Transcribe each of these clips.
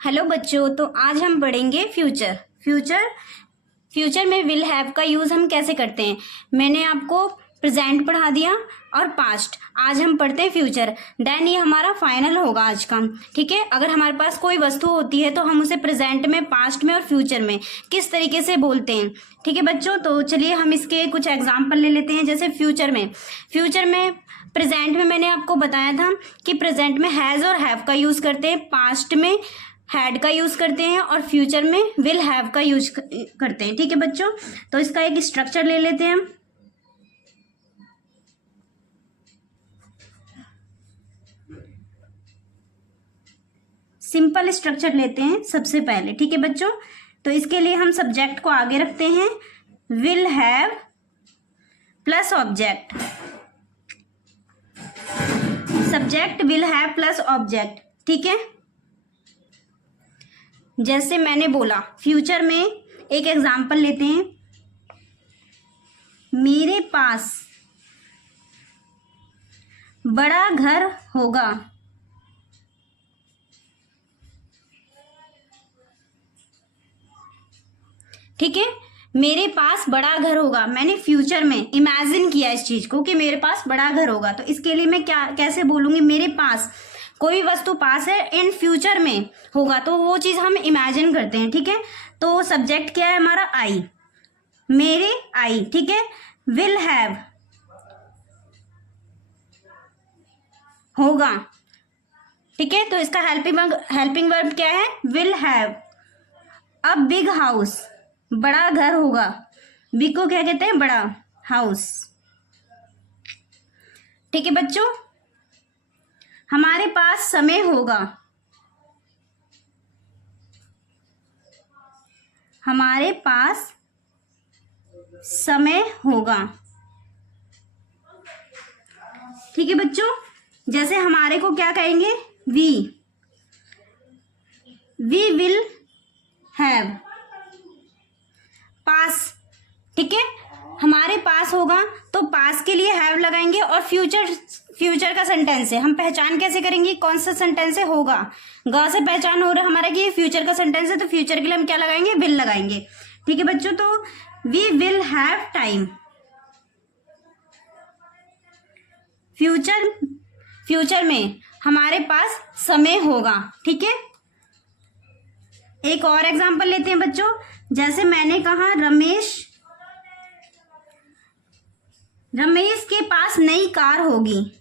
Hello बच्चों, तो आज हम पढ़ेंगे फ्यूचर में विल हैव का यूज हम कैसे करते हैं। मैंने आपको प्रेजेंट पढ़ा दिया और पास्ट। आज हम पढ़ते हैं फ्यूचर। देन ये हमारा फाइनल होगा आज का। ठीक है, अगर हमारे पास कोई वस्तु होती है तो हम उसे प्रेजेंट में, पास्ट में और फ्यूचर में किस तरीके से बोलते हैं। ठीक है बच्चों, तो चलिए हम इसके कुछ एग्जाम्पल ले लेते हैं। जैसे फ्यूचर में प्रेजेंट में मैंने आपको बताया था कि प्रेजेंट में हैज और हैव का यूज करते हैं, पास्ट में हैड का यूज करते हैं और फ्यूचर में विल हैव का यूज करते हैं। ठीक है बच्चों, तो इसका एक स्ट्रक्चर ले लेते हैं हम। सिंपल स्ट्रक्चर लेते हैं सबसे पहले। ठीक है बच्चों, तो इसके लिए हम सब्जेक्ट को आगे रखते हैं, will have plus object. Subject will have plus object. ठीक है, जैसे मैंने बोला फ्यूचर में एक एग्जाम्पल लेते हैं, मेरे पास बड़ा घर होगा। ठीक है, मेरे पास बड़ा घर होगा। मैंने फ्यूचर में इमेजिन किया इस चीज को कि मेरे पास बड़ा घर होगा, तो इसके लिए मैं कैसे बोलूंगी। मेरे पास कोई वस्तु पास है, इन फ्यूचर में होगा, तो वो चीज हम इमेजिन करते हैं। ठीक है, तो सब्जेक्ट क्या है हमारा, आई, मेरे आई। ठीक है, विल हैव होगा। ठीक है, तो इसका हेल्पिंग वर्ब क्या है, विल हैव। अब बिग हाउस, बड़ा घर होगा। बिग को क्या कहते हैं, बड़ा, हाउस। ठीक है बच्चों, हमारे पास समय होगा। हमारे पास समय होगा। ठीक है बच्चों, जैसे हमारे को क्या कहेंगे, वी विल हैव। पास, ठीक है, हमारे पास होगा तो पास के लिए हैव लगाएंगे। और फ्यूचर का सेंटेंस है, हम पहचान कैसे करेंगे कौन सा सेंटेंस है, होगा। ग से पहचान हो रहा है हमारा कि ये फ्यूचर का सेंटेंस है, तो फ्यूचर के लिए हम क्या लगाएंगे, विल लगाएंगे। ठीक है बच्चों, तो we will have time. Future में हमारे पास समय होगा। ठीक है, एक और एग्जांपल लेते हैं बच्चों। जैसे मैंने कहा रमेश के पास नई कार होगी।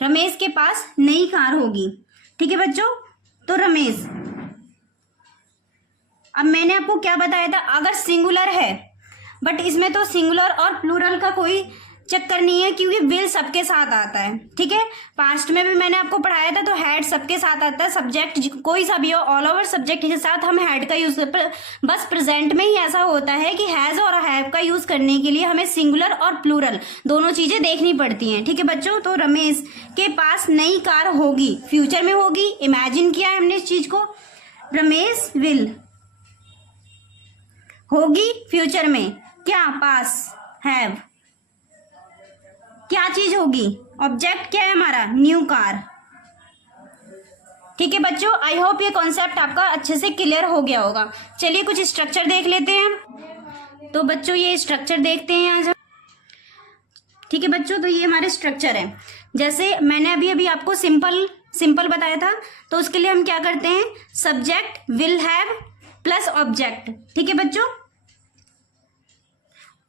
रमेश के पास नई कार होगी। ठीक है बच्चों, तो रमेश। अब मैंने आपको क्या बताया था, अगर सिंगुलर है, बट इसमें तो सिंगुलर और प्लूरल का कोई चक्कर नहीं है क्योंकि विल सबके साथ आता है। ठीक है, पास्ट में भी मैंने आपको पढ़ाया था, तो हैड सबके साथ आता है। सब्जेक्ट कोई सा भी हो, ऑल ओवर सब्जेक्ट के साथ हम हैड का यूज बस प्रेजेंट में ही ऐसा होता है कि हैज और हैव का यूज करने के लिए हमें सिंगुलर और प्लूरल दोनों चीजें देखनी पड़ती हैं। ठीक है बच्चों, तो रमेश के पास नई कार होगी, फ्यूचर में होगी, इमेजिन किया है हमने इस चीज को। रमेश विल होगी फ्यूचर में, क्या, पास, हैव। क्या चीज होगी, ऑब्जेक्ट क्या है हमारा, न्यू कार। ठीक है बच्चों, आई होप ये कॉन्सेप्ट आपका अच्छे से क्लियर हो गया होगा। चलिए कुछ स्ट्रक्चर देख लेते हैं। तो बच्चों ये स्ट्रक्चर देखते हैं आज। ठीक है बच्चों, तो ये हमारे स्ट्रक्चर है। जैसे मैंने अभी आपको सिंपल बताया था, तो उसके लिए हम क्या करते हैं, subject will have plus object. ठीक है बच्चों,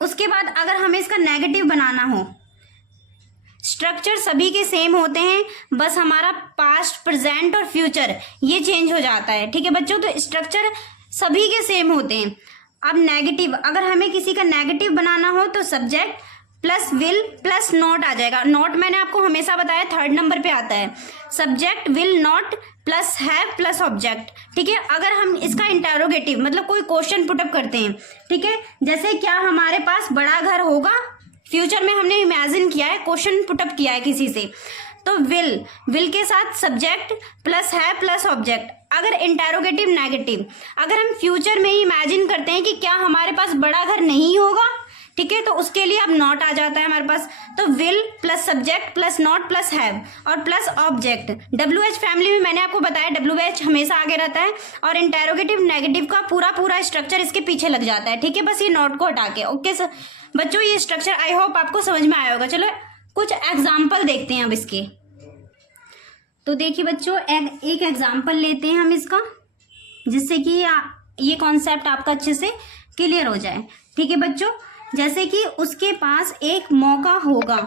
उसके बाद अगर हमें इसका नेगेटिव बनाना हो, स्ट्रक्चर सभी के सेम होते हैं, बस हमारा पास्ट, प्रेजेंट और फ्यूचर ये चेंज हो जाता है। ठीक है बच्चों, तो स्ट्रक्चर सभी के सेम होते हैं। अब नेगेटिव, अगर हमें किसी का नेगेटिव बनाना हो तो subject plus will plus not आ जाएगा। नॉट मैंने आपको हमेशा बताया 3rd नंबर पे आता है। Subject will not plus have plus object. ठीक है, अगर हम इसका इंटेरोगेटिव मतलब कोई क्वेश्चन पुटअप करते हैं, ठीक है, जैसे क्या हमारे पास बड़ा घर होगा, फ्यूचर में हमने इमेजिन किया है, क्वेश्चन पुटअप किया है किसी से, तो विल के साथ सब्जेक्ट प्लस है प्लस ऑब्जेक्ट। अगर इंटेरोगेटिव नेगेटिव, अगर हम फ्यूचर में ही इमेजिन करते हैं कि क्या हमारे पास बड़ा घर नहीं होगा, ठीक है, तो उसके लिए अब नॉट आ जाता है हमारे पास। तो will plus subject plus not plus have और प्लस ऑब्जेक्ट। WH फैमिली में मैंने आपको बताया WH हमेशा आगे रहता है और इंटेरोगेटिव नेगेटिव का पूरा पूरा स्ट्रक्चर इसके पीछे लग जाता है। ठीक है, बस ये नॉट को हटा के। ओके सर बच्चों, ये स्ट्रक्चर आई होप आपको समझ में आया होगा। चलो कुछ एग्जाम्पल देखते हैं अब इसके। तो देखिए बच्चों, एक एग्जाम्पल लेते हैं हम इसका, जिससे कि ये कॉन्सेप्ट आपका अच्छे से क्लियर हो जाए। ठीक है बच्चों, जैसे कि उसके पास एक मौका होगा।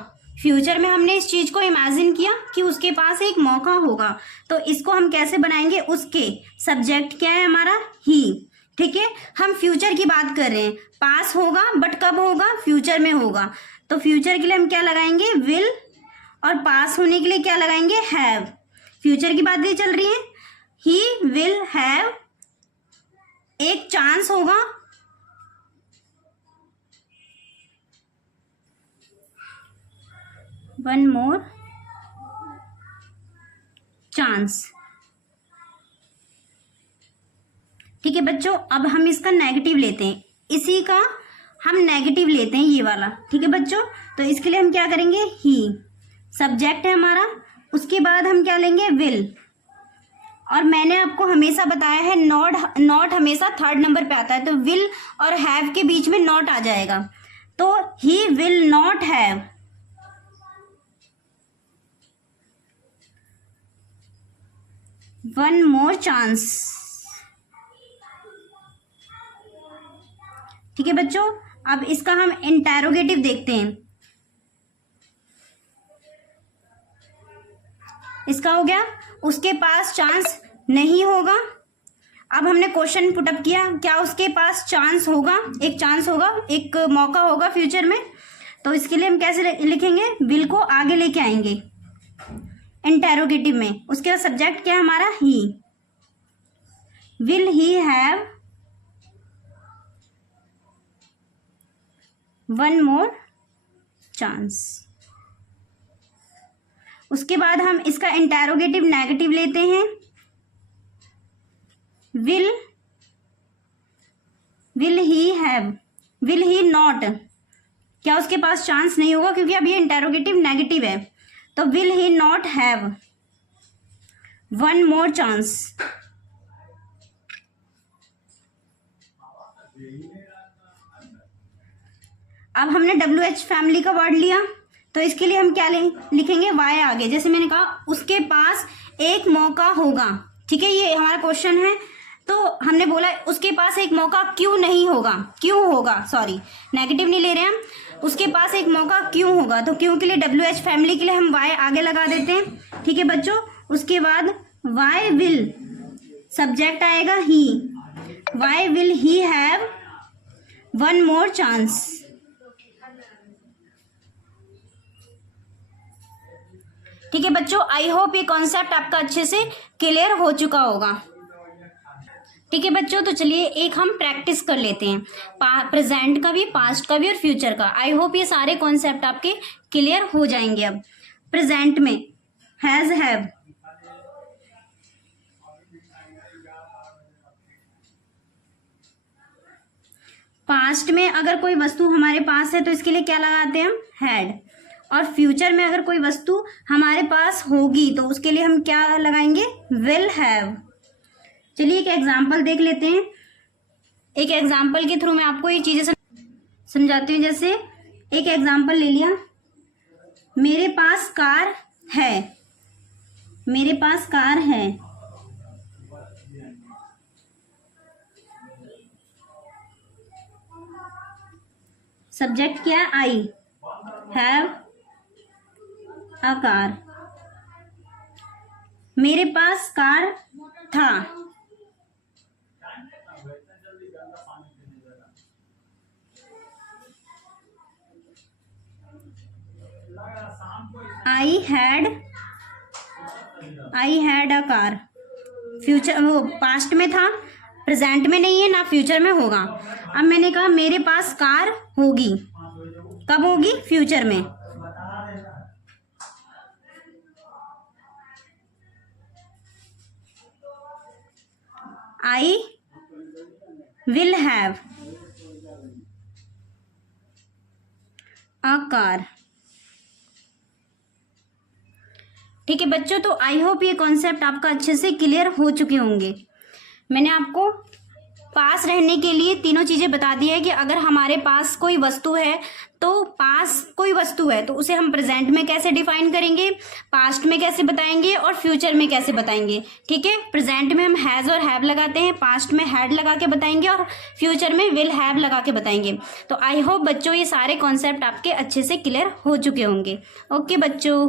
फ्यूचर में हमने इस चीज को इमेजिन किया कि उसके पास एक मौका होगा, तो इसको हम कैसे बनाएंगे? उसके सब्जेक्ट क्या है हमारा? ही। ठीक है, हम फ्यूचर की बात कर रहे हैं, पास होगा बट कब होगा? फ्यूचर में होगा। तो फ्यूचर के लिए हम क्या लगाएंगे? विल, और पास होने के लिए क्या लगाएंगे? हैव। फ्यूचर की बात भी चल रही है, ही विल हैव, एक चांस होगा, वन मोर चांस। ठीक है बच्चों, अब हम इसका नेगेटिव लेते हैं, इसी का हम नेगेटिव लेते हैं, ये वाला। ठीक है बच्चों, तो इसके लिए हम क्या करेंगे? ही सब्जेक्ट है हमारा, उसके बाद हम क्या लेंगे? विल। और मैंने आपको हमेशा बताया है नॉट हमेशा थर्ड नंबर पे आता है, तो विल और हैव के बीच में नॉट आ जाएगा। तो he will not have one more chance. ठीक है बच्चों, अब इसका हम इंटेरोगेटिव देखते हैं। इसका हो गया, उसके पास चांस नहीं होगा। अब हमने क्वेश्चन पुटअप किया, क्या उसके पास चांस होगा? एक चांस होगा, एक मौका होगा फ्यूचर में। तो इसके लिए हम कैसे लिखेंगे? विल को आगे लेके आएंगे इंटेरोगेटिव में। उसके बाद सब्जेक्ट क्या है हमारा? He. Will he have one more chance. उसके बाद हम इसका इंटेरोगेटिव नेगेटिव लेते हैं, will he have, will he not, क्या उसके पास चांस नहीं होगा? क्योंकि अब ये इंटेरोगेटिव नेगेटिव है, तो will he not have one more chance. अब हमने WH फैमिली का वर्ड लिया, तो इसके लिए हम क्या लिखेंगे? वाई आगे। जैसे मैंने कहा उसके पास एक मौका होगा। ठीक है, ये हमारा क्वेश्चन है, तो हमने बोला उसके पास एक मौका क्यों नहीं होगा? क्यों होगा, सॉरी नेगेटिव नहीं ले रहे हम, उसके पास एक मौका क्यों होगा? तो क्यों के लिए WH फैमिली के लिए हम वाई आगे लगा देते हैं। ठीक है बच्चों, उसके बाद वाई विल, सब्जेक्ट आएगा he, why will he have one more chance. ठीक है बच्चों, आई होप ये कॉन्सेप्ट आपका अच्छे से क्लियर हो चुका होगा। ठीक है बच्चों, तो चलिए एक हम प्रैक्टिस कर लेते हैं, प्रेजेंट का भी, पास्ट का भी और फ्यूचर का। आई होप ये सारे कॉन्सेप्ट आपके क्लियर हो जाएंगे। अब प्रेजेंट में हैज हैव, पास्ट में अगर कोई वस्तु हमारे पास है तो इसके लिए क्या लगाते हैं हम? हैड। और फ्यूचर में अगर कोई वस्तु हमारे पास होगी तो उसके लिए हम क्या लगाएंगे? Will have. चलिए एक एग्जाम्पल देख लेते हैं, एक एग्जाम्पल के थ्रू मैं आपको ये चीजें समझाती हूँ। जैसे एक एग्जाम्पल ले लिया, मेरे पास कार है, मेरे पास कार है, सब्जेक्ट क्या है? I have a car. मेरे पास कार था, I had a car. Future, वो पास्ट में था, प्रेजेंट में नहीं है, ना फ्यूचर में होगा। अब मैंने कहा मेरे पास कार होगी, कब होगी? फ्यूचर में। आई विल हैव, आकार। ठीक है बच्चों, तो आई होप ये कॉन्सेप्ट आपका अच्छे से क्लियर हो चुके होंगे। मैंने आपको पास रहने के लिए तीनों चीजें बता दी है कि अगर हमारे पास कोई वस्तु है, तो पास कोई वस्तु है तो उसे हम प्रेजेंट में कैसे डिफाइन करेंगे, पास्ट में कैसे बताएंगे और फ्यूचर में कैसे बताएंगे। ठीक है, प्रेजेंट में हम हैज और हैव लगाते हैं, पास्ट में हैड लगा के बताएंगे और फ्यूचर में विल हैव लगा के बताएंगे। तो आई होप बच्चों ये सारे कॉन्सेप्ट आपके अच्छे से क्लियर हो चुके होंगे। ओके बच्चों।